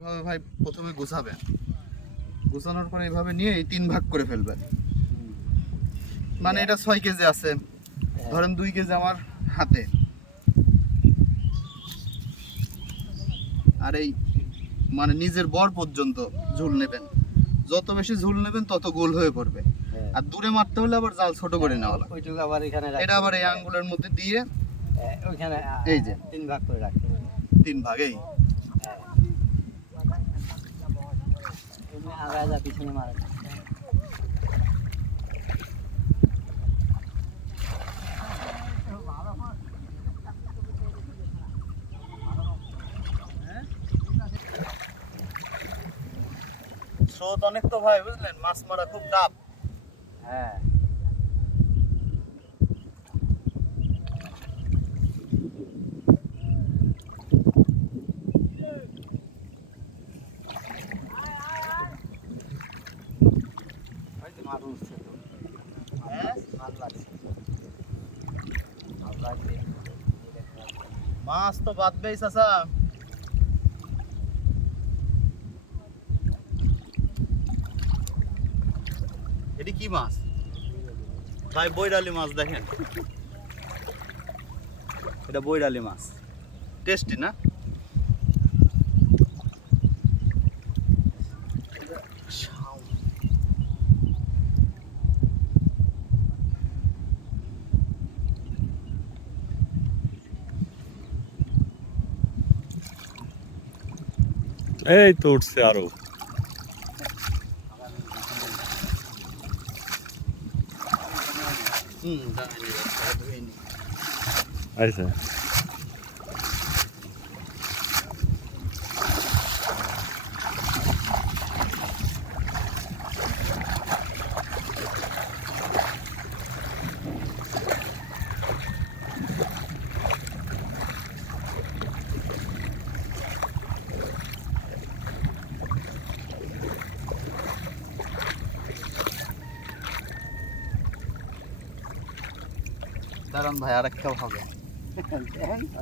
ভাই প্রথমে গুছাবেন, গুছানোর পরে এইভাবে নিয়ে এই 3 ভাগ করে ফেলবেন। মানে এটা 6 কেজি আছে, ধরেন 2 কেজি আমার হাতে, আর এই মানে নিজের বর পর্যন্ত ঝুল নেবেন। যত বেশি ঝুল নেবেন তত গোল হয়ে পড়বে। আর দূরে মারতে হলে আবার জাল ছোট করে নেওয়া লাগে। ওইটুকু আবার এখানে এটা আবার এই আঙ্গুলের মধ্যে দিয়ে ওইখানে এই যে 3 ভাগ করে রাখতে হবে। 3 ভাগেই আগায় যা পিছনে মারে। স্রোত অনেক তো ভাই, বুঝলেন, মাছ মারা খুব টাফ। হ্যাঁ মাছ উঠছে তো, মাছ লাগছে, মাছ লাগবে। মাছ তো বাঁধবেই চাচা। এটি কি মাছ ভাই? বৈরালি মাছ, দেখেন এটা বৈরালি মাছ, টেস্টি না? এই তো উঠছে আরো। আচ্ছা দাঁড়ান ভাই, আর একটা হবে।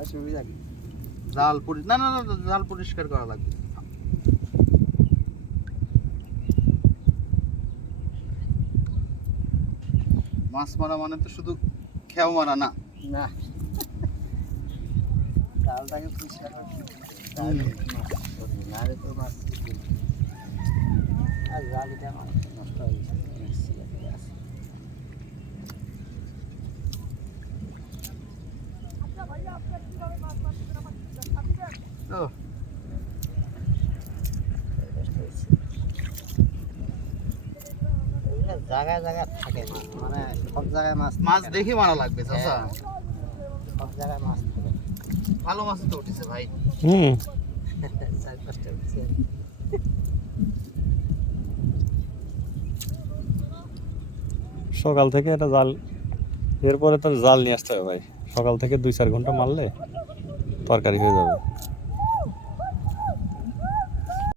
অসুবিধা কি? জাল না না না, জাল পরিষ্কার করা লাগবে। মাছ মারা মানে তো শুধু খেয়াও মারা না। না, জালটাকে পরিষ্কার করতে নাহলে তো মাছ আর জালটা মাছ নষ্ট হয়ে গেছে। ও জায়গায় জায়গায় থাকে না, মানে সব জায়গায় মাছ মাছ থাকে না। দেখে মারা লাগবে চাচা। সব জায়গায় মাছ থাকে না। ভালো মাছ তো উঠেছে ভাই। হুম 4-5টা উঠছে। সকাল থেকে এটা জাল, এরপরে তো জাল নিয়ে আসতে হবে ভাই। সকাল থেকে 2-4 ঘন্টা মারলে তরকারি হয়ে যাবে।